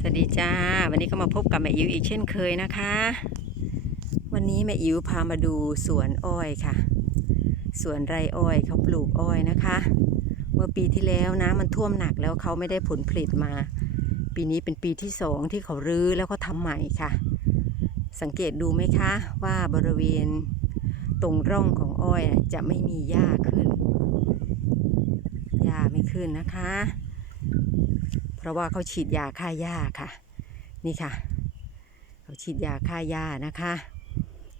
สวัสดีจ้า วันนี้ก็มาพบกับแม่อิ๋วอีกเช่นเคยนะคะ วันนี้แม่อิ๋วพามาดูสวนอ้อยค่ะ สวนไรอ้อยเขาปลูกอ้อยนะคะ เมื่อปีที่แล้วนะมันท่วมหนักแล้วเขาไม่ได้ผลผลิตมา ปีนี้เป็นปีที่สองที่เขารื้อแล้วก็ทำใหม่ค่ะ สังเกตดูไหมคะว่าบริเวณตรงร่องของอ้อยจะไม่มีหญ้าขึ้น หญ้าไม่ขึ้นนะคะ เพราะว่าเขาฉีดยาฆ่าหญ้าค่ะ นี่ค่ะเขาฉีดยาฆ่าหญ้านะคะ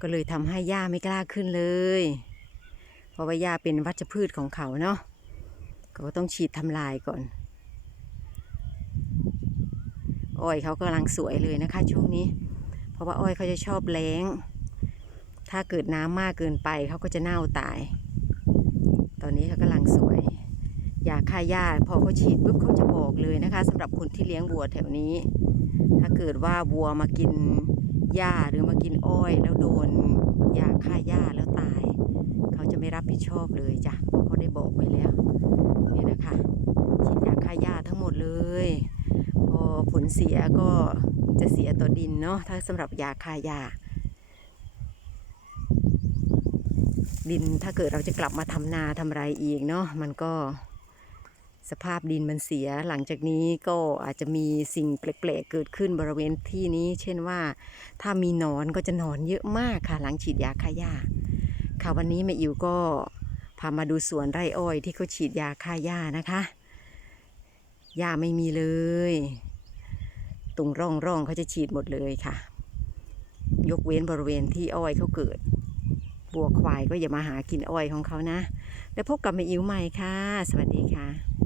ก็เลยทำให้หญ้าไม่กล้าขึ้นเลย เพราะว่าหญ้าเป็นวัชพืชของเขาเนาะเขาก็ต้องฉีดทำลายก่อนอ้อยเขากำลังสวยเลยนะคะ ช่วงนี้ เพราะว่าอ้อยเขาจะชอบแล้ง ถ้าเกิดน้ำมากเกินไปเขาก็จะเน่าตาย ตอนนี้เขากำลังสวย ยาฆ่าหญ้าพอเขาฉีดปุ๊บเขาจะบอกเลยนะ คะสำหรับคนที่เลี้ยงวัวแถวนี้ ถ้าเกิดว่าวัวมากินหญ้าหรือมากินอ้อย แล้วโดนยาฆ่าหญ้าแล้วตาย เขาจะไม่รับผิดชอบเลยจ้ะเพราะเขาได้บอกไว้แล้วนี่นะคะฉีดยาฆ่าหญ้าทั้งหมดเลย พอผลเสียก็จะเสียต่อดินเนาะถ้าสำหรับยาฆ่าหญ้าดินถ้าเกิดเราจะกลับมาทำนาทำไรอีกเนาะมันก็ สภาพดินมันเสียหลังจากนี้ก็อาจจะมีสิ่งแปลกๆเกิดขึ้นบริเวณที่นี้ เช่นว่า ถ้ามีหนอนก็จะหนอนเยอะมากค่ะ หลังฉีดยาฆ่าหญ้าค่ะวันนี้แม่อิ๋วก็พามาดูสวนไร่อ้อยที่เขาฉีดยาฆ่าหญ้านะคะหญ้าไม่มีเลย ตรงร่องร่องเขาจะฉีดหมดเลยค่ะ ยกเว้นบริเวณที่อ้อยเขาเกิดบัวควายก็อย่ามาหากินอ้อยของเขานะ แล้วพบกับแม่อิ๋วใหม่ค่ะ สวัสดีค่ะ